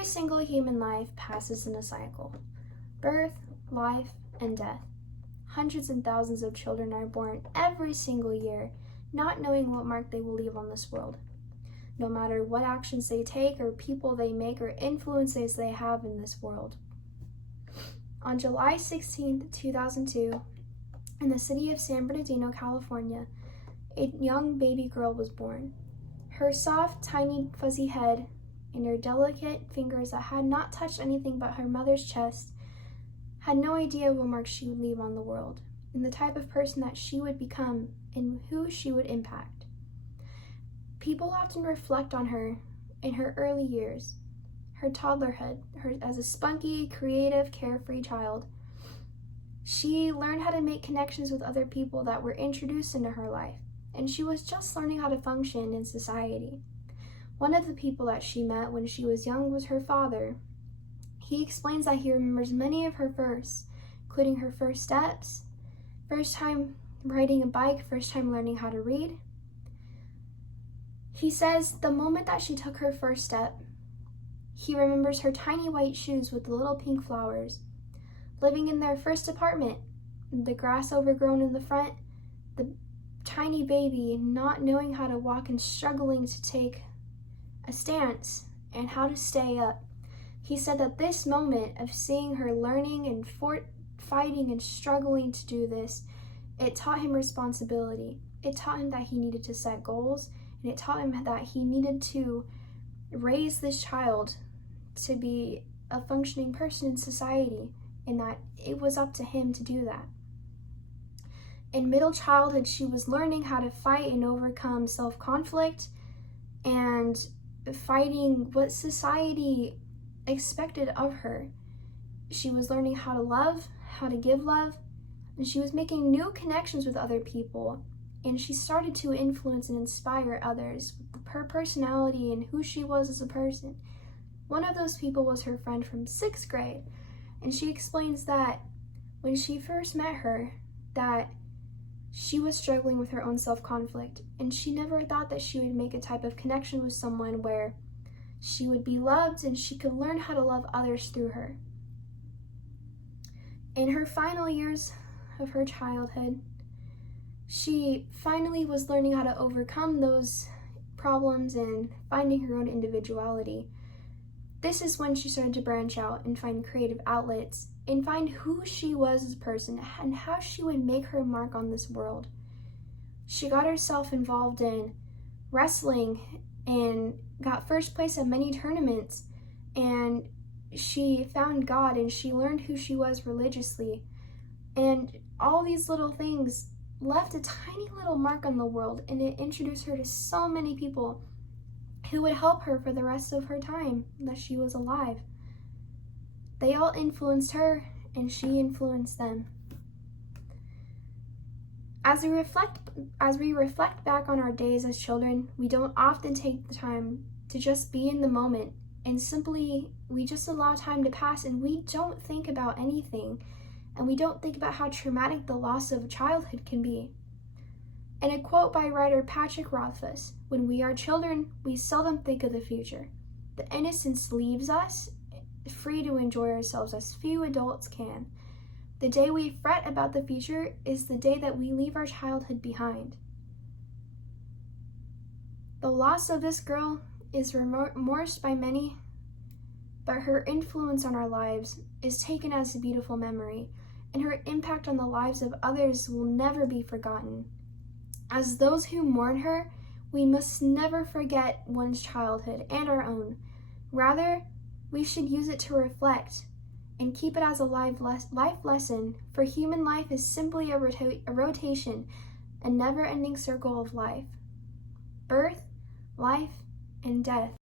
Every single human life passes in a cycle. Birth, life, and death. Hundreds and thousands of children are born every single year, not knowing what mark they will leave on this world. No matter what actions they take or people they make or influences they have in this world. On July 16, 2002, in the city of San Bernardino, California, a young baby girl was born. Her soft, tiny, fuzzy head and her delicate fingers that had not touched anything but her mother's chest had no idea what mark she would leave on the world, and the type of person that she would become and who she would impact. People often reflect on her in her early years, her toddlerhood, her as a spunky, creative, carefree child. She learned how to make connections with other people that were introduced into her life, and she was just learning how to function in society. One of the people that she met when she was young was her father. He explains that he remembers many of her firsts, including her first steps, first time riding a bike, first time learning how to read. He says the moment that she took her first step, he remembers her tiny white shoes with the little pink flowers, living in their first apartment, the grass overgrown in the front, the tiny baby not knowing how to walk and struggling to take a stance and how to stay up. He said that this moment of seeing her learning and fighting and struggling to do this, it taught him responsibility. It taught him that he needed to set goals, and it taught him that he needed to raise this child to be a functioning person in society, and that it was up to him to do that. In middle childhood, she was learning how to fight and overcome self-conflict and fighting what society expected of her. She was learning how to love, how to give love, and she was making new connections with other people, and she started to influence and inspire others with her personality and who she was as a person. One of those people was her friend from 6th grade, and she explains that when she first met her, that she was struggling with her own self-conflict, and she never thought that she would make a type of connection with someone where she would be loved and she could learn how to love others through her. In her final years of her childhood, she finally was learning how to overcome those problems and finding her own individuality. This is when she started to branch out and find creative outlets and find who she was as a person and how she would make her mark on this world. She got herself involved in wrestling and got first place at many tournaments, and she found God and she learned who she was religiously, and all these little things left a tiny little mark on the world, and it introduced her to so many people who would help her for the rest of her time that she was alive. They all influenced her, and she influenced them. As we reflect back on our days as children, we don't often take the time to just be in the moment, and we just allow time to pass, and we don't think about anything, and we don't think about how traumatic the loss of childhood can be. And a quote by writer Patrick Rothfuss: "When we are children, we seldom think of the future. The innocence leaves us, free to enjoy ourselves as few adults can. The day we fret about the future is the day that we leave our childhood behind." The loss of this girl is remorsed by many, but her influence on our lives is taken as a beautiful memory, and her impact on the lives of others will never be forgotten. As those who mourn her, we must never forget one's childhood and our own. Rather, we should use it to reflect and keep it as a life lesson, for human life is simply a rotation, a never-ending circle of life. Birth, life, and death.